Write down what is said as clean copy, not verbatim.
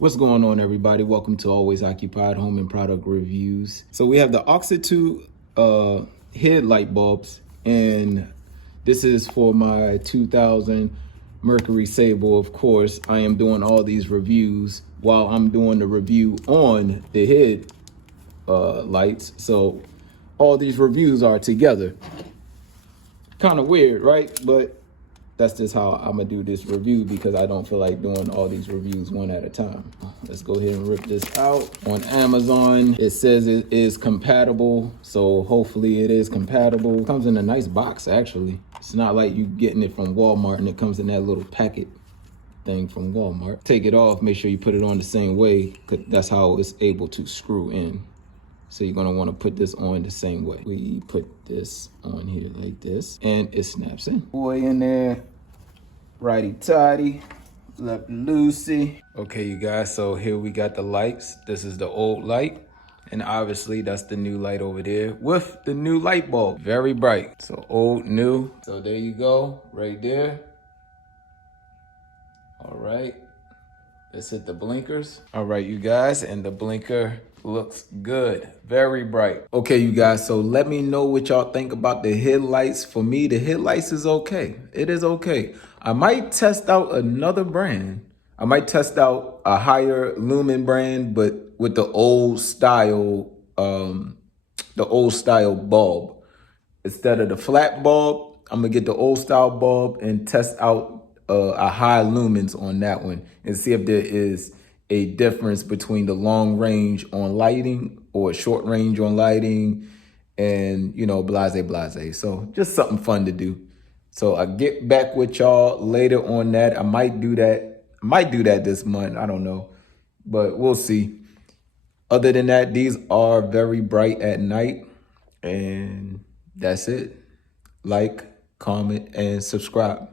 What's going on, everybody? Welcome to Always Occupied Home and Product Reviews. So we have the AUXITO headlight bulbs, and this is for my 2000 Mercury Sable. Of course, I am doing all these reviews while I'm doing the review on the head lights. So all these reviews are together. Kind of weird, right? But that's just how I'm gonna do this review because I don't feel like doing all these reviews one at a time. Let's go ahead and rip this out. On Amazon, it says it is compatible, so hopefully it is compatible. It comes in a nice box, actually. It's not like you getting it from Walmart and it comes in that little packet thing from Walmart. Take it off, make sure you put it on the same way, because that's how it's able to screw in. So you're gonna wanna put this on the same way. We put this on here like this, and it snaps in. Boy in there, righty-tighty, lefty-loosey. Okay, you guys, so here we got the lights. This is the old light, and obviously that's the new light over there with the new light bulb. Very bright, so old, new. So there you go, right there. All right. Let's hit the blinkers. All right, you guys, and the blinker looks good. Very bright. Okay, you guys, so let me know what y'all think about the headlights. For me, the headlights is okay. It is okay. I might test out another brand. I might test out a higher lumen brand, but with the old style bulb. Instead of the flat bulb, I'm gonna get the old style bulb and test out a high lumens on that one and see if there is a difference between the long range on lighting or short range on lighting and, you know, blase. So just something fun to do. So I get back with y'all later on that. I might do that this month. I don't know, but we'll see. Other than that, these are very bright at night, and that's it. Like, comment, and subscribe.